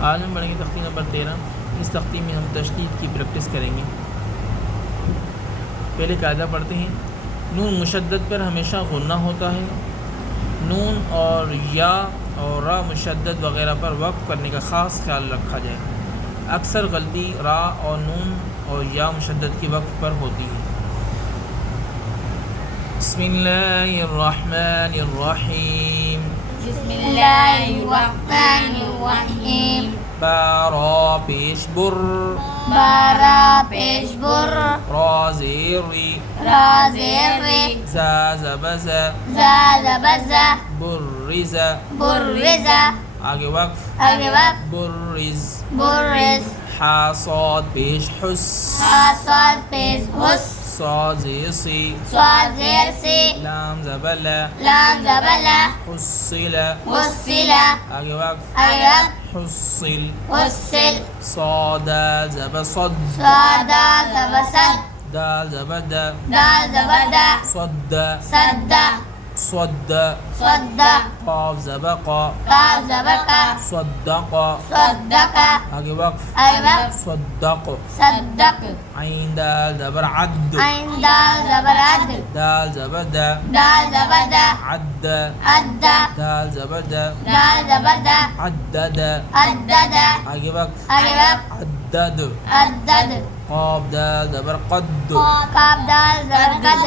आज हम पढ़ेंगे तख्ती नंबर 13। इस तख्ती में हम तशदीद की प्रैक्टिस करेंगे। पहले कायदा पढ़ते हैं। नून मुशद्दद पर हमेशा गुन्ना होता है। नून और या और रा मुशद्दद वग़ैरह पर वक़्फ़ करने का ख़ास ख्याल रखा जाए। अक्सर गलती रा और नून और या मुशद्दद की वक़्फ़ पर होती है। बिस्मिल्लाहिर्रहमानिर्रहीम। बिस्मिल्लाहिर्रहमानिर्रहीम। बारा पेश बुर, बारा पेश बुर, रा ज़ेर री, रा ज़ेर रे, ज़ा ज़बज़ा, ज़ा ज़बज़ा, बुर्रिज़ा, बुर्रिज़ा, आगे वक़्फ़, आगे वक़्फ़, बुर्रिज़, बुर्रिज़, हा साद पेश हुस, हा साद पेश हुस, सा ज़ेर सी, स्वाद ज़ेर से, लाम ज़बला, लाम ज़बला, हुस्सिला, हुस्सिला, आगे वक़्फ़, आगे वक़्फ़, हुस्सिल, हुस्सिल, सादा ज़बसद, स्वादा ज़बसद, दाल ज़बदा, दाल ज़बदा, सद्दा, सद्दा, सद्दा, सद्दा, क़ाफ ज़बक़ा, काफ ज़बका, सद्दक़ा, सद्दका, आगे वक़्फ़, आगे वक़्फ़, सद्दक़, सद्दक, ऐन दाल ज़बर अद, ऐन दाल ज़बर अद, दाल ज़बदा, दाल ज़बदा, अद्दा, अद्दा, दाल ज़बदा, दाल ज़बदा, अद्ददा, अद्ददा, आगे वक़्फ़, आगे वक़्फ़, अद्दद, अद्दद, क़ाफ दाल ज़बर क़द, काफ दाल ज़बर कद,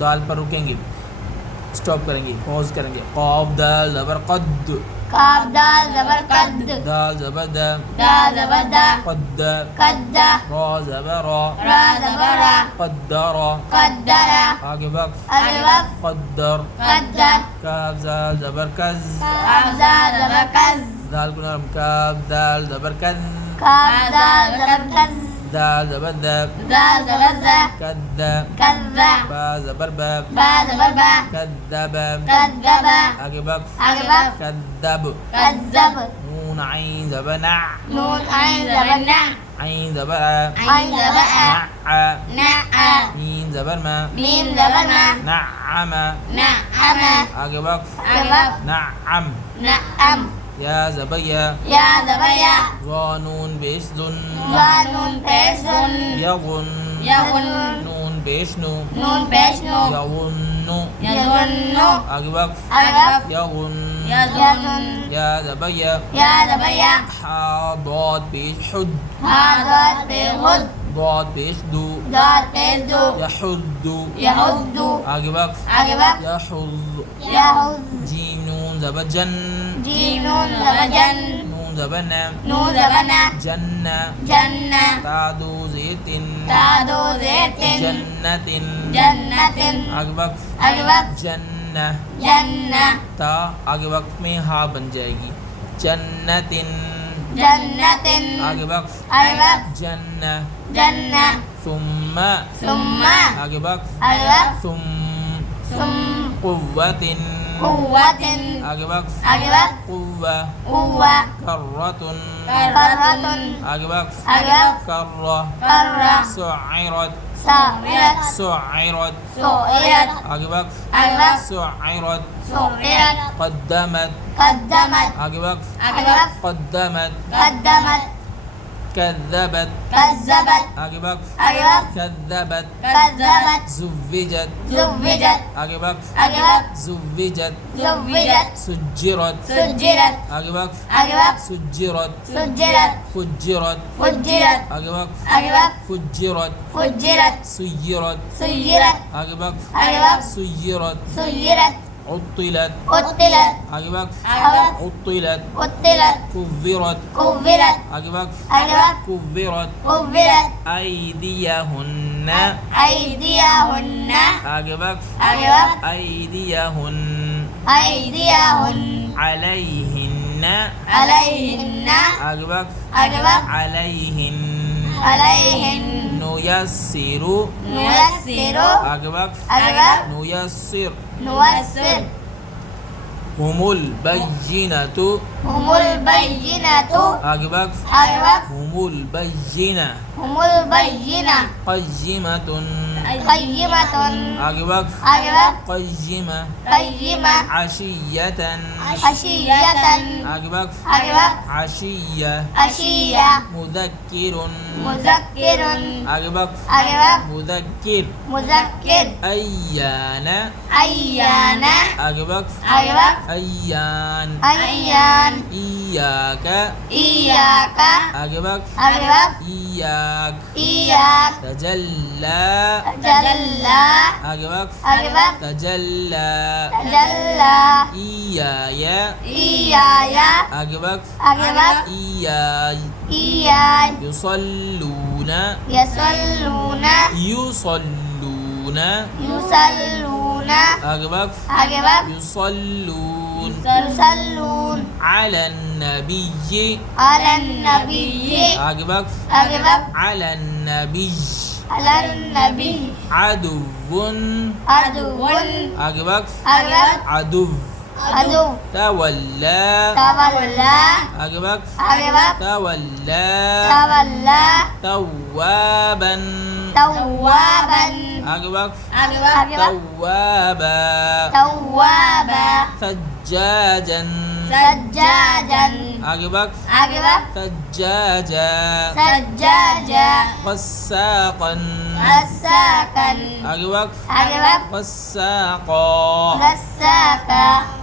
दाल पर रुकेंगे, स्टॉप करेंगे, पॉज करेंगे। क़ाफ दाल ज़बर क़द, काफ दाल ज़बर कद, दाल ज़बदा, दाल ज़बदा, क़द्दा, कद्दा, रा ज़बरा, रा ज़बरा, क़द्दरा, कद्दरा, आगे वक़्फ़, आगे वक़्फ़, क़द्दर, कद्दर, काफ दाल ज़बर कज़, काफ दाल ज़बर कज़, दाल को नरम, काफ दाल ज़बर कज़, काफ दाल ज़बर कज़, दाल ज़बदा, दाल ज़बदा, कद्दा, कद्दा, बा ज़बर बा, बा ज़बर बा, कद्दबा, कद्दबा, आगे वक़्फ़, आगे वक़्फ़, कद्दब, कद्दब, नून ऐन ज़बर ना, नून ऐन ज़बर ना, ऐन ज़बर आ, ऐन ज़बर आ, नअ, नअ, मीम ज़बर मा, मीम ज़बर मा, नअमा, नअम, आगे वक़्फ़, आगे वक़्फ़, नअम, नअम, या ज़बर या, या ज़बर या, ज़ा नून पेश ज़ुन, ज़ा नून पेश ज़ुन, यग़ुन, यग़ुन, नून पेश नु, नून पेश नु, यग़ुन्नु, यज़ुन्नु, आगे वक़्फ़, आगे वक़्फ़, यग़ुन, यज़ुन, या ज़बर या, या ज़बर या, हा दाद पेश हुद, हा दाल पेश हुद, दाद पेश दू, दाल पेश दू, यहुद्दु, यहुद्दु, आगे वक़्फ़, आगे वक़्फ़, यहुज़, यहुज़, जीम नून ज़बर जन, जीम नून ज़बर जन, नून ज़बर ना, नून ज़बर ना, जन्ना, जन्ना, तादू ज़ेतिन, तादो ज़ैतिन, जन्नतिन, जन्नतिन, आगे वक़्फ़, आगे वक़्फ़, जन्ना, जन्ना, ता आगे वक़्फ़ में हा बन जाएगी, जन्नतिन, जन्नतिन, आगे वक़्फ़, आगे वक़्फ़, जन्ना, जन्ना, सुम्मा, सुम्मा, आगे वक़्फ़, आगे वक़्फ़, सुम, सुम, क़ुव्वतिन, कुव्वतिन, आगे वक़्फ़, आगे वक़्फ़, क़ुव्वा, कुव्वा, कर्रतुन, कर्रतुन, आगे वक़्फ़, आगे वक़्फ़, कर्रा, कर्रा, सुइरत, साइरत, सुइरत, सुइरत, आगे वक़्फ़, आगे वक़्फ़, सुइरत, सुइरत, क़द्दमत, क़द्दमत, आगे वक़्फ़, आगे वक़्फ़, क़द्दमत, क़द्दमत, कज़्ज़बत, कज़्ज़बत, आगे वक़्फ़, आगे वक़्फ़, कज़्ज़बत, कज़्ज़बत, ज़ुव्विजत, ज़ुव्विजत, आगे वक़्फ़, आगे वक़्फ़, ज़ुव्विजत, ज़ुव्विजत, सुज्जिरत, सुज्जिरत, आगे वक़्फ़, आगे वक़्फ़, सुज्जिरत, सुज्जिरत, फुज्जिरत, फुज्जिरत, आगे वक़्फ़, आगे वक़्फ़, फुज्जिरत, फुज्जिरत, सुय्यरत, सुय्यरत, आगे वक़्फ़, आगे वक़्फ़, सुय्यरत, सुय्यरत, उत्तिलत, उत्तिलत, आगे वक़्फ़, आगे वक़्फ़, उत्तिलत, उत्तिलत, कुव्विरत, कुव्विरत, आगे वक़्फ़, आगे वक़्फ़, कुव्विरत, कुव्विरत, ऐदियहुन्न, ऐदियहुन्न, आगे वक़्फ़, आगे वक़्फ़, ऐदियहुन, ऐदियहुन्न, अलैहिन्न, अलैहिन्न, आगे वक़्फ़, आगे वक़्फ़, अलैहिन, अलैहिन, नुयस्सिरु, नुयस्सिरु, आगे वक़्फ़, आगे वक़्फ़, नुयस्सिर, नुयस्सिर, हुमुल बय्यिनतु, هم البينة आगे वक्फ आगे वक्त हुमुल बैयिना هم البينة क़य्यिमतुन قيمة आगे वक्फ आगे वक्त क़य्यिमा قيمة आशियतन عشية आगे वक्फ आगे वक्त आशिया عشية मुदक्किरुन مذكر आगे वक्फ आगे वक्त मुदक्किर مذكر अय्याना أيان आगे वक्फ आगे वक्त अय्यान أيان इयाका إياك आगे वक्फ आगे वक्त इयाक إياك तजल्ला تجلى आगे वक्फ आगे वक्त तजल्ला تجلى इयाया إياي आगे वक्फ आगे वक्त इयाय إياي युसल्लून يصلون युसल्लून يصلون आगे वक्फ आगे वक्त युसल्लून يصلون على النبي على النبي आगे वक्फ आगे वक्त على النبي على النبي عدو عدو आगे वक्फ आगे वक्त عدو عدو تولى تولى आगे वक्फ आगे वक्त تولى تولى توابا توابا आगे वक्फ आगे वक्त توابا توابا ثجاجا سجاجا आगे वक्फ आगे वक्त ثجاجا سجاجا فساقا غساقا आगे वक्फ आगे वक्त فساقا غساقا